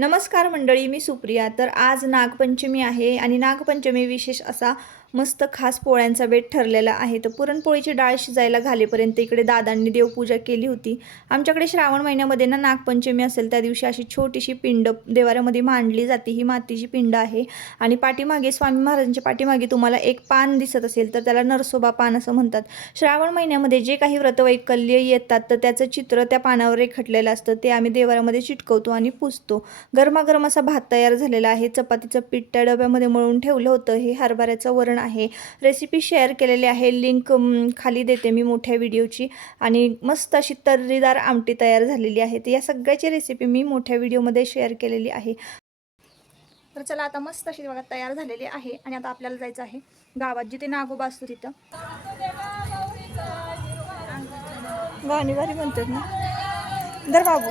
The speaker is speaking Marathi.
नमस्कार मंडळी, मी सुप्रिया. तर आज नागपंचमी आहे आणि नागपंचमी विशेष असा मस्त खास पोळ्यांचा बेत ठरलेला आहे. तर पुरणपोळीची डाळ शिजायला घालेपर्यंत इकडे दादांनी देवपूजा केली होती. आमच्याकडे श्रावण महिन्यामध्ये ना नागपंचमी असेल त्या दिवशी अशी छोटीशी पिंड देवाऱ्यामध्ये मांडली जाते. ही मातीची पिंड आहे आणि पाठीमागे स्वामी महाराजांच्या पाठीमागे तुम्हाला एक पान दिसत असेल तर त्याला नरसोबा पान असं म्हणतात. श्रावण महिन्यामध्ये जे काही व्रतवैकल्य येतात तर त्याचं चित्र त्या पानावर रेखाटलेलं असतं. ते आम्ही देवाऱ्यामध्ये चिटकवतो आणि पुजतो. गरमागरम असा भात तयार झालेला आहे. चपातीचं पीठ त्या डब्यामध्ये मळून ठेवलं होतं. हे हरभऱ्याचं वरण आहे. रेसिपी शेअर केलेली आहे, लिंक खाली देते मी मोठ्या व्हिडिओची. आणि मस्त अशी तर्रीदार आमटी तयार झालेली आहे. तर या सगळ्याची रेसिपी मी मोठ्या व्हिडिओमध्ये शेअर केलेली आहे. तर चला आता मस्त अशी बघा तयार झालेली आहे आणि आता आपल्याला जायचं आहे गावात जिथे नागोबा असतो तिथं. गाणी भारी म्हणतात ना. धर बाबू.